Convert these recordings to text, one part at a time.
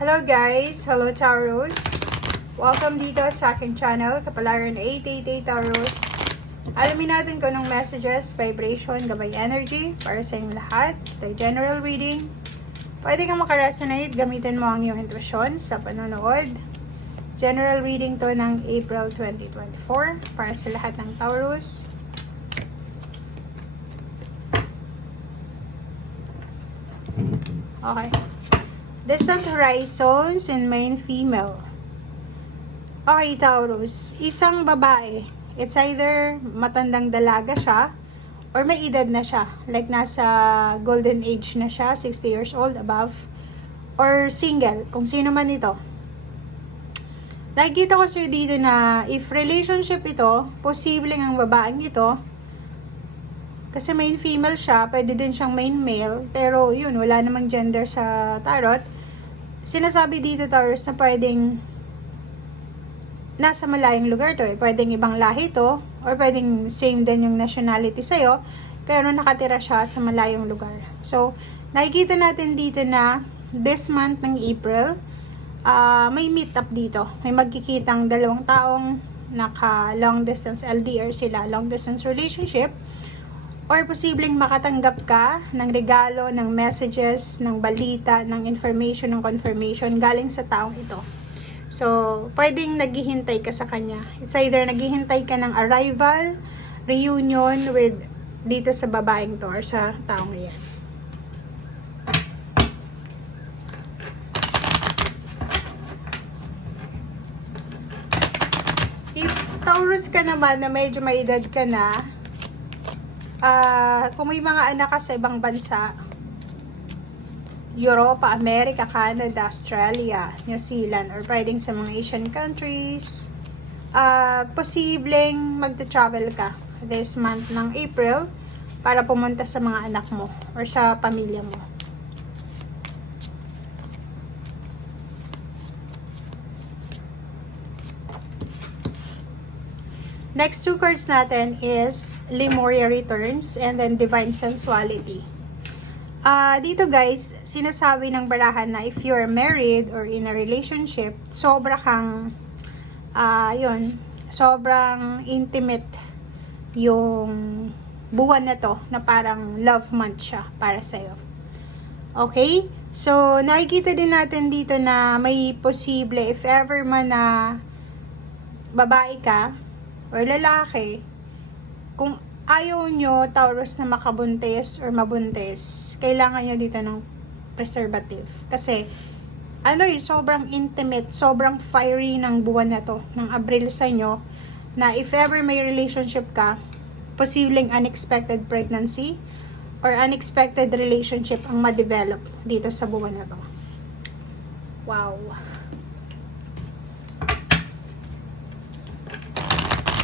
Hello guys! Hello Taurus! Welcome dito sa aking channel, Kapalaran 888 Taurus. Alamin natin kung anong messages, vibration, gabay energy para sa inyong lahat. Ito general reading. Pwede kang makaresonate, gamitin mo ang iyong intuition sa panonood. General reading to ng April 2024 para sa lahat ng Taurus. Okay. Distant horizons and main female. Okay, Taurus. Isang babae. It's either matandang dalaga siya or may edad na siya. Like nasa golden age na siya, 60 years old above. Or single, kung sino man ito. Nakikita ko sa'yo dito na if relationship ito, posibleng ang babaeng ito. Kasi main female siya, pwede din siyang main male. Pero yun, wala namang gender sa tarot. Sinasabi dito, Taurus, na pwedeng nasa malayong lugar to. Pwedeng ibang lahi to, or pwedeng same din yung nationality sa'yo, pero nakatira siya sa malayong lugar. So, nakikita natin dito na this month ng April, may meet up dito. May magkikitang dalawang taong naka long distance LDR sila, long distance relationship. Or posibleng makatanggap ka ng regalo, ng messages, ng balita, ng information, ng confirmation galing sa taong ito. So, pwedeng naghihintay ka sa kanya. It's either naghihintay ka ng arrival, reunion with dito sa babaeng to or sa taong yan. If Taurus ka naman na medyo may edad ka na, kung may mga anak ka sa ibang bansa, Europa, America, Canada, Australia, New Zealand, or pwedeng sa mga Asian countries, posibleng magta-travel ka this month ng April para pumunta sa mga anak mo or sa pamilya mo. Next two cards natin is Lemuria Returns and then Divine Sensuality. Dito guys, sinasabi ng barahan na if you're married or in a relationship, sobrang sobrang intimate yung buwan na to, na parang love month siya para sa'yo. Okay? So, nakikita din natin dito na may posible, if ever man na babae ka, or lalaki, kung ayaw nyo, Taurus, na makabuntis or mabuntis, kailangan nyo dito ng preservative. Kasi, sobrang intimate, sobrang fiery ng buwan na to, ng Abril sa inyo, na if ever may relationship ka, posibleng unexpected pregnancy, or unexpected relationship ang ma-develop dito sa buwan na to. Wow!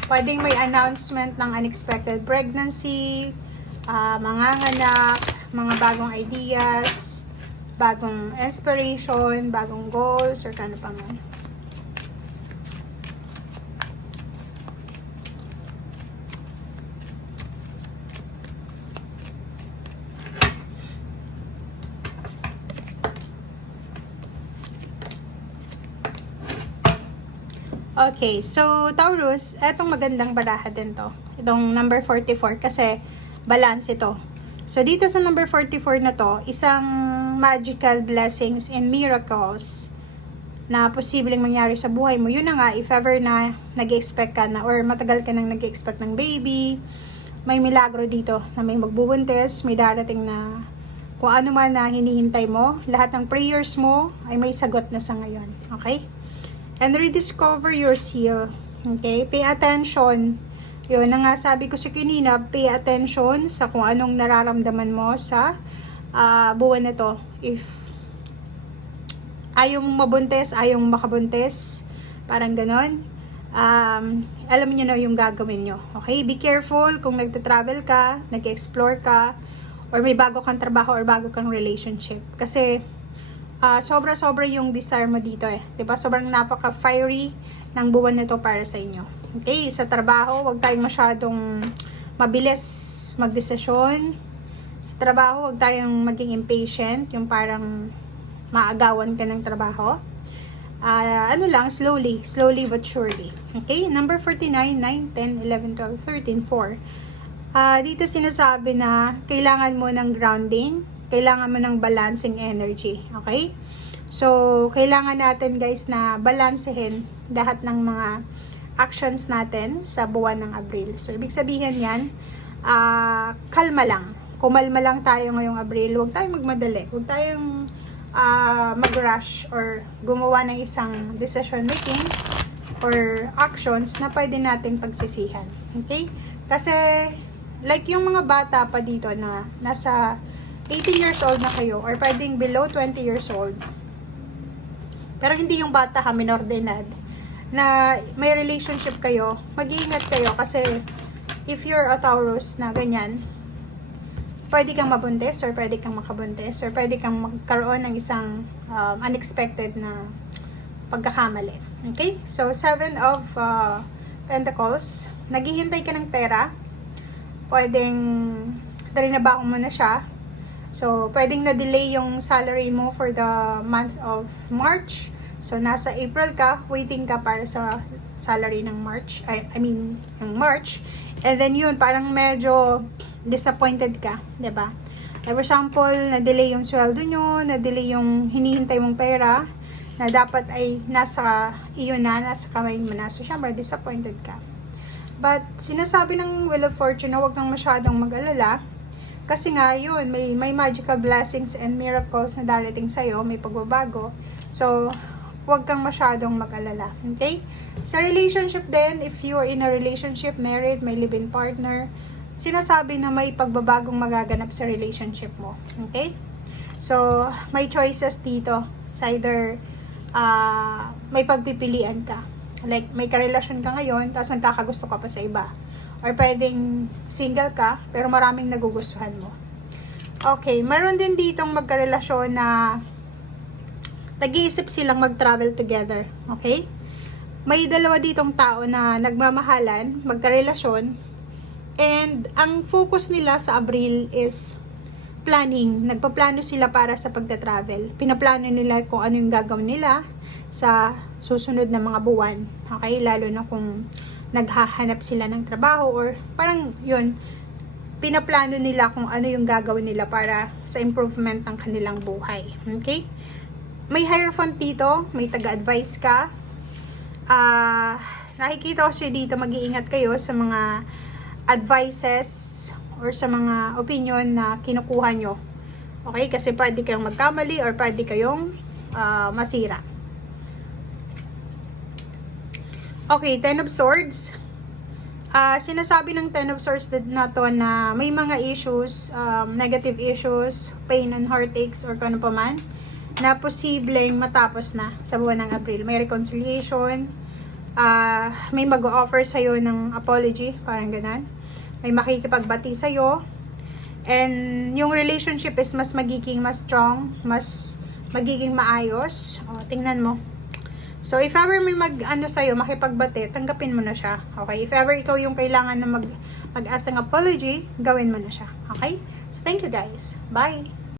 Pwedeng may announcement ng unexpected pregnancy, manganganak, mga bagong ideas, bagong inspiration, bagong goals, or kano pa man. Okay, so Taurus, etong magandang baraha din to. Itong number 44 kasi balance ito. So dito sa number 44 na to, isang magical blessings and miracles na posibleng mangyari sa buhay mo. Yun na nga, if ever na nag-expect ka na or matagal ka nang nag-expect ng baby, may milagro dito na may magbubuntis, may darating na kung ano man na hinihintay mo, lahat ng prayers mo ay may sagot na sa ngayon. Okay? And rediscover your seal. Okay? Pay attention. Yun na nga sabi ko sa kanina, pay attention sa kung anong nararamdaman mo sa buwan na to. If ayaw mong mabuntis, ayaw mong makabuntis, parang ganon, alam niyo na yung gagawin nyo. Okay? Be careful kung nagta-travel ka, nag-explore ka, or may bago kang trabaho or bago kang relationship. Kasi sobra-sobra yung desire mo dito eh. 'Di ba? Sobrang napaka-fiery ng buwan nito para sa inyo. Okay, sa trabaho, wag tayong masyadong mabilis magdesisyon. Sa trabaho, wag tayong maging impatient, yung parang maagawan ka ng trabaho. Ano lang, slowly but surely. Okay, number 49, 9, 10, 11, 12, 13, 4. Dito sinasabi na kailangan mo ng grounding, kailangan mo ng balancing energy. Okay? So, kailangan natin guys na balansehin lahat ng mga actions natin sa buwan ng Abril. So, ibig sabihin yan, kalma lang. Kumalma lang tayo ngayong Abril. Huwag tayong magmadali. Huwag tayong mag-rush or gumawa ng isang decision making or actions na pwede nating pagsisihan. Okay? Kasi, like yung mga bata pa dito na nasa 18 years old na kayo or pwedeng below 20 years old, pero hindi yung bata ha, minor de edad, na may relationship kayo, mag-iingat kayo kasi if you're a Taurus na ganyan, pwede kang mabuntis or pwede kang makabuntis or pwede kang magkaroon ng isang unexpected na pagkakamali. Okay? So, 7 of Pentacles. Naghihintay ka ng pera. Pwedeng trinabaho mo na siya. So, pwedeng na-delay yung salary mo for the month of March. So, nasa April ka, waiting ka para sa salary ng March. Ng March. And then yun, parang medyo disappointed ka, 'di ba? Like for example, na-delay yung sweldo nyo, na-delay yung hinihintay mong pera, na dapat ay nasa iyo na, nasa kamay mo na. So, syempre, disappointed ka. But, sinasabi ng Wheel of Fortune na huwag kang masyadong mag-alala. Kasi nga, yun, may magical blessings and miracles na darating sa'yo, may pagbabago. So, huwag kang masyadong mag-alala. Okay? Sa relationship din, if you are in a relationship, married, may live-in partner, sinasabi na may pagbabagong magaganap sa relationship mo. Okay? So, may choices dito. It's either may pagpipilian ka. Like, may karelasyon ka ngayon, tapos nagkakagusto ka pa sa iba. Or pwedeng single ka, pero maraming nagugustuhan mo. Okay, meron din ditong magkarelasyon na nag-iisip silang mag-travel together. Okay? May dalawa ditong tao na nagmamahalan, magkarelasyon, and ang focus nila sa Abril is planning. Nagpaplano sila para sa pagta-travel. Pinaplano nila kung ano yung gagawin nila sa susunod na mga buwan. Okay? Lalo na kung naghahanap sila ng trabaho or parang yun, pinaplano nila kung ano yung gagawin nila para sa improvement ng kanilang buhay. Okay? May Hierophant dito, may taga-advise ka. Nakikita ko siya dito, mag-iingat kayo sa mga advices or sa mga opinion na kinukuha nyo. Okay? Kasi pwede kayong magkamali or pwede kayong masira. Okay, 10 of Swords. Sinasabi ng 10 of Swords na to na may mga issues, negative issues, pain and heartaches or kung ano pa man, na posibleng matapos na sa buwan ng April. May reconciliation, may mag-o-offer sa'yo ng apology, parang ganun. May makikipagbati sa'yo. And yung relationship is mas magiging mas strong, mas magiging maayos. O, tingnan mo. So, if ever may sa'yo, makipagbati, tanggapin mo na siya. Okay? If ever ikaw yung kailangan na mag-ask ng apology, gawin mo na siya. Okay? So, thank you guys. Bye!